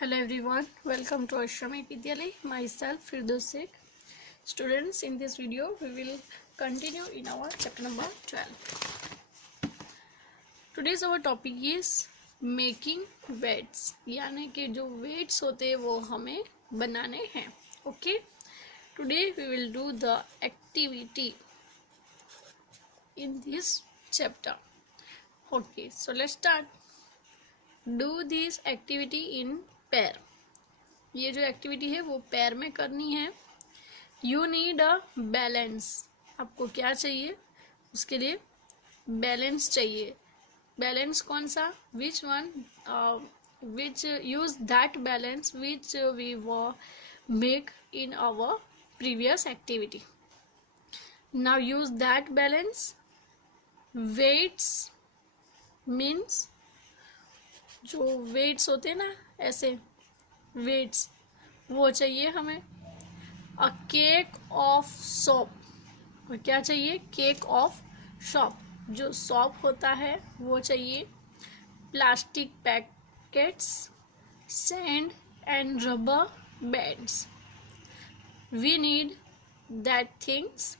Hello everyone, welcome to Ashrami Vidyalay. Myself Firdaus Sheikh. Students, in this video we will continue in our chapter number 12. Today's our topic is making weights, यानी कि जो weights होते हैं वो हमें बनाने हैं. Okay, today we will do the activity in this chapter. Okay, so let's start. Do this activity in pair. ये जो एक्टिविटी है वो पैर में करनी है. You need a balance. आपको क्या चाहिए? उसके लिए बैलेंस चाहिए. बैलेंस कौन सा? Which one? Which use that balance which we were make in our previous activity. Now use that balance. Weights means जो वेट्स होते हैं ना, ऐसे वेट्स, वो चाहिए हमें. A cake of soap. और क्या चाहिए? Cake of shop. जो सॉप होता है वो चाहिए. Plastic packets, sand and rubber bands. We need that things.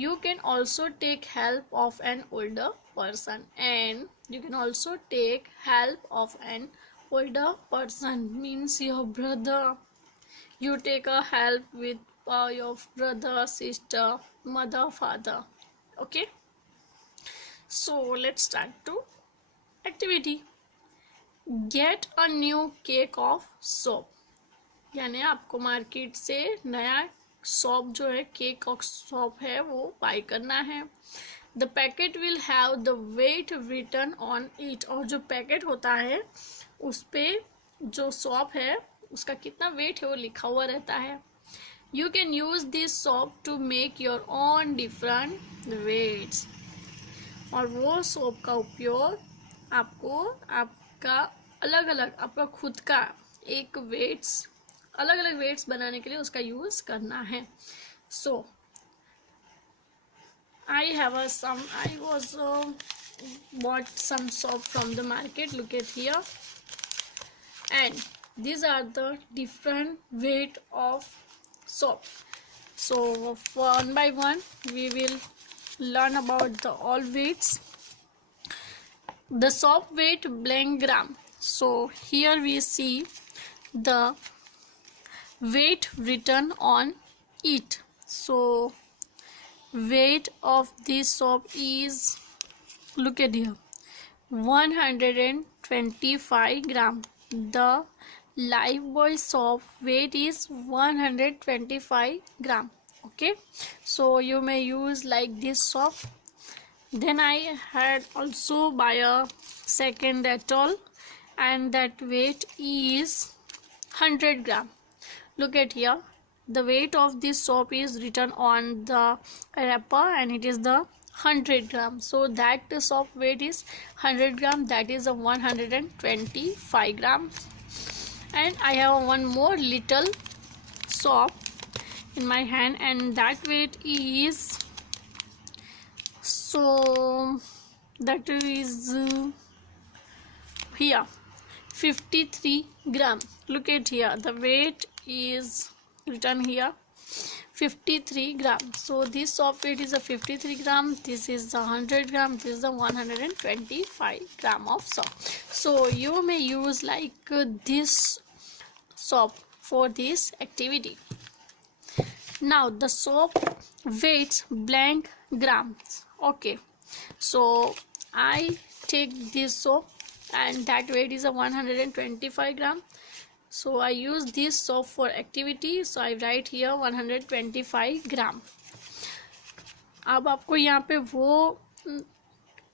You can also take help of an older person, and you can also take help of an older person means your brother. You take a help with your brother, sister, mother, father. Okay, so let's start to activity. Get a new cake of soap. यानी आपको market से नया shop जो है, cake of shop है, वो buy करना है. The packet will have the weight written on it. और जो पैकेट होता है उस पे जो सॉप है उसका कितना वेट है वो लिखा हुआ रहता है. You can use this soap to make your own different weights. और वो सॉप का उपयोग आपको आपका अलग अलग, आपका खुद का एक वेट्स, अलग अलग वेट्स बनाने के लिए उसका यूज करना है. So I have I was bought some soap from the market. Look at here, and these are the different weight of soap. So one by one we will learn about the all weights. The soap weight blank gram. So here we see the weight written on it. So weight of this soap is, look at here, 125 gram. The Lifebuoy soap weight is 125 gram. Okay, so you may use like this soap. Then I had also buy a second Dettol, and that weight is 100 gram. Look at here, the weight of this soap is written on the wrapper and it is the 100 gram. So that soap weight is 100 gram, that is a 125 gram. And I have one more little soap in my hand, and that weight is, so that is here 53 gram. Look at here, the weight is written here 53 gram. So this soap weight is a 53 gram, this is the 100 gram, this is the 125 gram of soap. So you may use like this soap for this activity. Now the soap weights blank grams. Okay, so I take this soap and that weight is a 125 gram. So I use this soap for activity, so I write here 125 gram. अब आपको यहाँ पे वो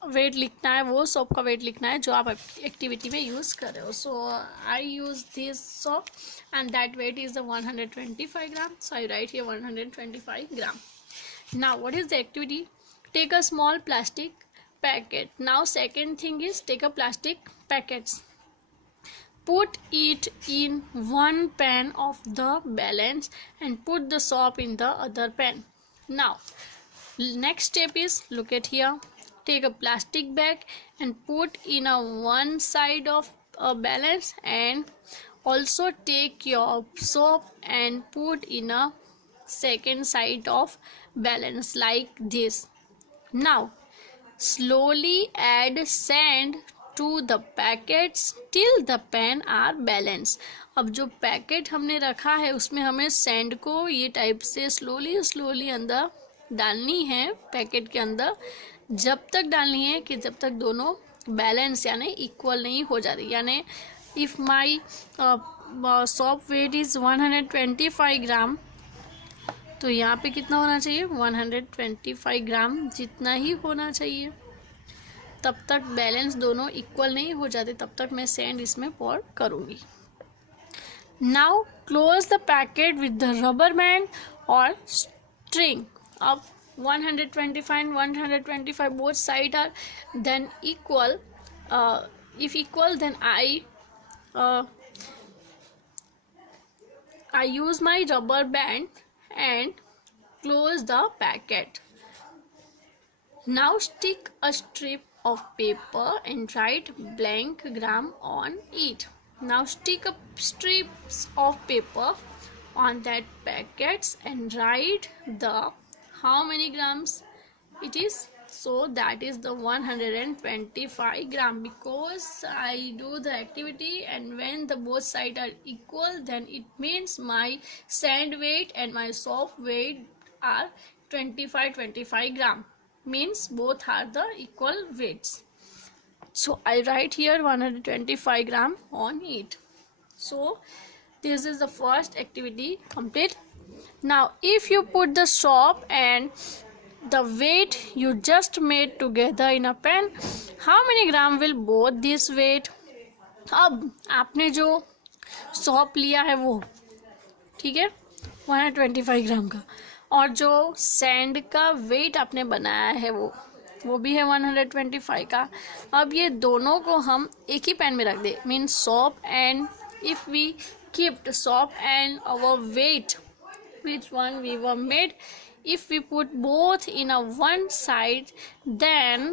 wait लिखना है, वो soap का wait लिखना है जो आप एक्टिविटी में यूज़ कर रहे हो. So I use this soap and that weight is the 125 gram. So I write here 125 gram. Now what is the activity? Take a small plastic packet. Now second thing is take a plastic packets, put it in one pan of the balance and put the soap in the other pan. Now next step is, look at here, take a plastic bag and put in a one side of a balance and Also take your soap and put in a second side of balance like this. Now slowly add sand to the packets till the pan are balanced. अब जो packet हमने रखा है उसमें हमें sand को ये type से स्लोली अंदर डालनी है पैकेट के अंदर, जब तक डालनी है कि जब तक दोनों बैलेंस यानी इक्वल नहीं हो जाती। यानी if my soap weight is 125 gram, तो यहाँ पे कितना होना चाहिए 125 ग्राम जितना ही होना चाहिए। तब तक बैलेंस दोनों इक्वल नहीं हो जाते तब तक मैं सैंड इसमें पोर करूँगी। Now close the packet with the rubber band और स्ट्रिंग। अब 125 125 both side are then equal. If equal then I use my rubber band and close the packet. Now stick a strip of paper and write blank gram on it. Now stick a strips of paper on that packets and write the how many grams it is. So that is the 125 gram, because I do the activity and when the both sides are equal then it means my sand weight and my soap weight are 25 gram, means both are the equal weights. So I write here 125 gram on it. So this is the first activity complete. Now if you put the soap and the weight you just made together in a pan, how many gram will both this weight? अब आपने जो soap लिया है वो ठीक है 125 ग्राम का, और जो सैंड का वेट आपने बनाया है वो भी है 125 का। अब ये दोनों को हम एक ही पैन में रख दे, means soap and if we keep soap and our weight which one we were made, if we put both in a one side then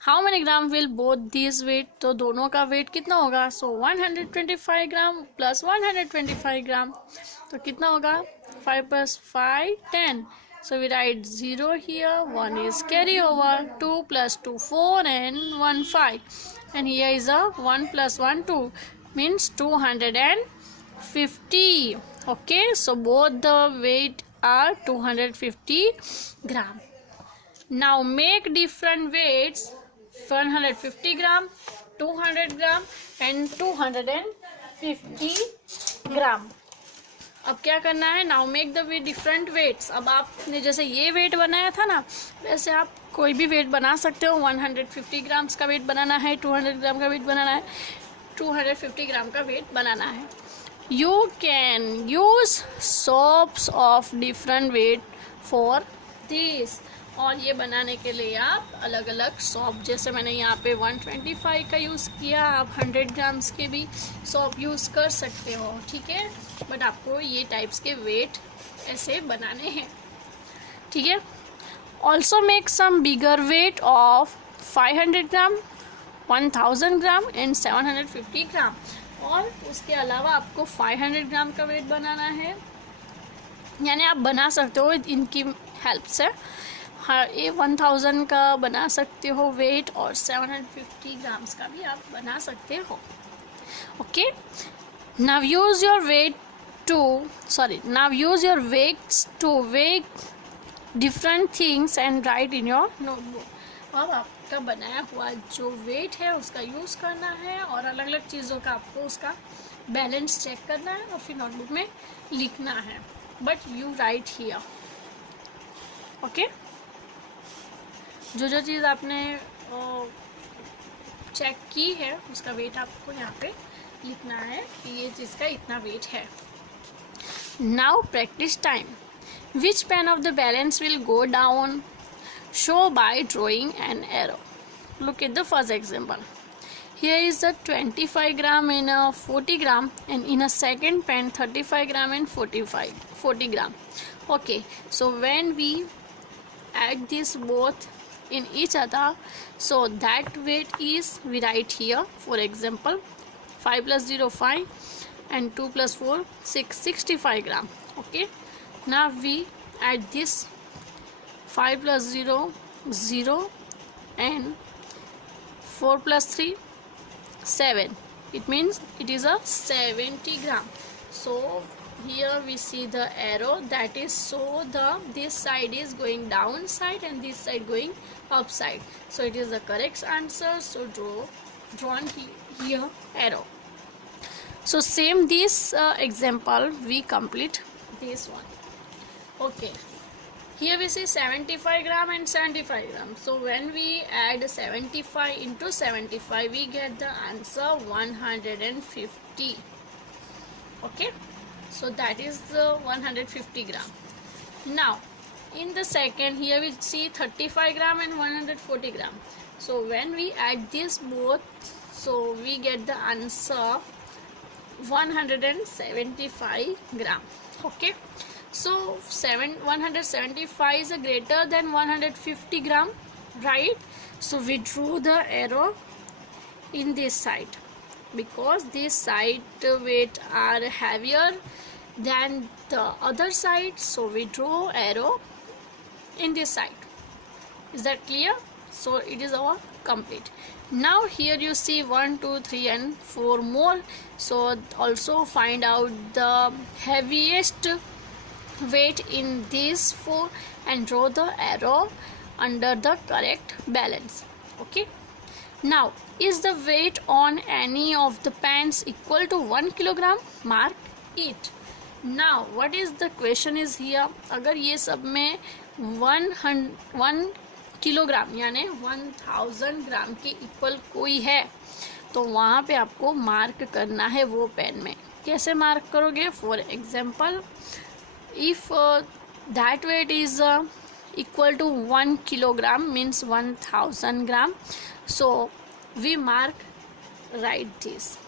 how many gram will both these weight? तो दोनों का wait कितना होगा? So 125 gram plus 125 gram, तो कितना होगा 5 plus 5 10. So we write 0 here, 1 is carry over, 2 plus 2 4 and 1 5, and here is a 1 plus 1 2, means 250. Okay, so both the weight are 250 gram. Now make different weights 150 gram, 200 gram and 250 gram. अब क्या करना है? Now make the weight different weights. अब आपने जैसे ये wait बनाया था ना, वैसे आप कोई भी वेट बना सकते हो. 150 ग्राम्स का वेट बनाना है, 200 ग्राम का वेट बनाना है, 250 ग्राम का वेट बनाना है. You can use soaps of different weight for this. और ये बनाने के लिए आप अलग अलग सॉप, जैसे मैंने यहाँ पे 125 का यूज़ किया, आप 100 ग्राम्स के भी सॉप यूज़ कर सकते हो. ठीक है, बट आपको ये टाइप्स के वेट ऐसे बनाने हैं. ठीक है. Also make some bigger weight of 500 gram, 1000 gram and 750 gram. और उसके अलावा आपको 500 ग्राम का वेट बनाना है, यानी आप बना सकते हो इनकी हेल्प से. हर ये 1000 का बना सकते हो वेट, और 750 ग्राम्स का भी आप बना सकते हो. Okay, now use your weights to weigh different things and write in your notebook. अब आपका बनाया हुआ जो वेट है उसका यूज़ करना है, और अलग अलग चीज़ों का आपको उसका बैलेंस चेक करना है और फिर नोटबुक में लिखना है. But you right here. Okay, जो चीज़ आपने चेक की है उसका वेट आपको यहाँ पे लिखना है कि ये चीज़ का इतना वेट है. Now practice time. Which pain of the balance will go down? Show by drawing an arrow. Look at the first example. Here is a 25 gram and a 40 gram, and in a second pen 35 gram and 40 gram. Okay, so when we add this both in each other, so that weight is, we write here for example 5 plus 0 5 and 2 plus 4 6, 65 gram. Okay, now we add this 5 plus 0 0 and 4 plus 3 7. It means it is a 70 gram. So here we see the arrow, that is so this side is going downside and this side going upside. So it is the correct answer. So drawn here arrow. So same this example we complete this one. Okay, here we see 75 gram and 75 gram. So when we add 75 into 75, we get the answer 150. Okay, so that is the 150 gram. Now in the second, here we see 35 gram and 140 gram. So when we add this both, so we get the answer 175 gram. Okay, so 175 is greater than 150 gram, right? So we drew the arrow in this side because this side weight are heavier than the other side. So we draw arrow in this side. Is that clear? So it is our complete. Now here you see 1 2 3 and 4 more. So also find out the heaviest weight in these 4 and draw the arrow under the correct balance. Okay, now is the weight on any of the pants equal to 1 kilogram? Mark it. Now what is the question is here, अगर ये सब में 1 kilogram यानी 1000 ग्राम के equal कोई है तो वहाँ पे आपको मार्क करना है वो पेन में. कैसे मार्क करोगे? For example, if that weight is equal to 1 kilogram means 1000 gram, so we mark write this.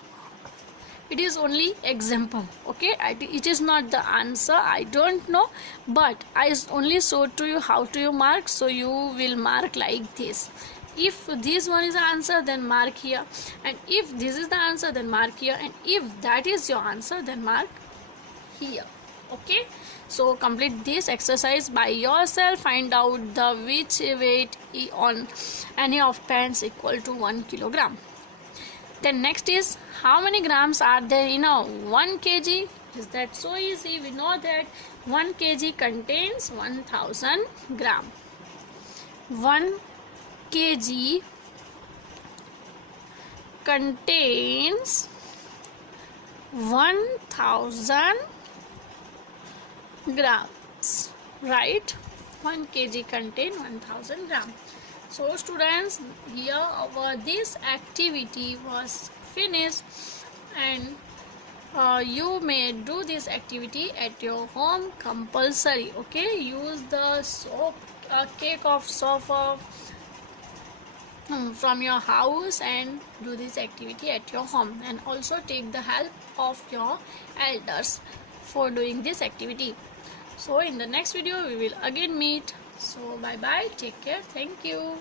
It is only example. Okay, it is not the answer. I don't know, but I only showed to you how to you mark. So you will mark like this. If this one is the answer, then mark here, and if this is the answer, then mark here, and if that is your answer, then mark here. Okay, so complete this exercise by yourself. Find out the which weight on any of pants equal to 1 kilogram. Then next is how many grams are there in a 1 kg? Is that so easy? We know that 1 kg contains 1000 gram. 1 kg contains 1000 grams, right? 1 kg contain 1000 gram. So students, here this activity was finished, and you may do this activity at your home compulsory. Okay, use the soap, cake of soap from your house and do this activity at your home, and also take the help of your elders for doing this activity. So in the next video we will again meet. So bye bye, take care, thank you.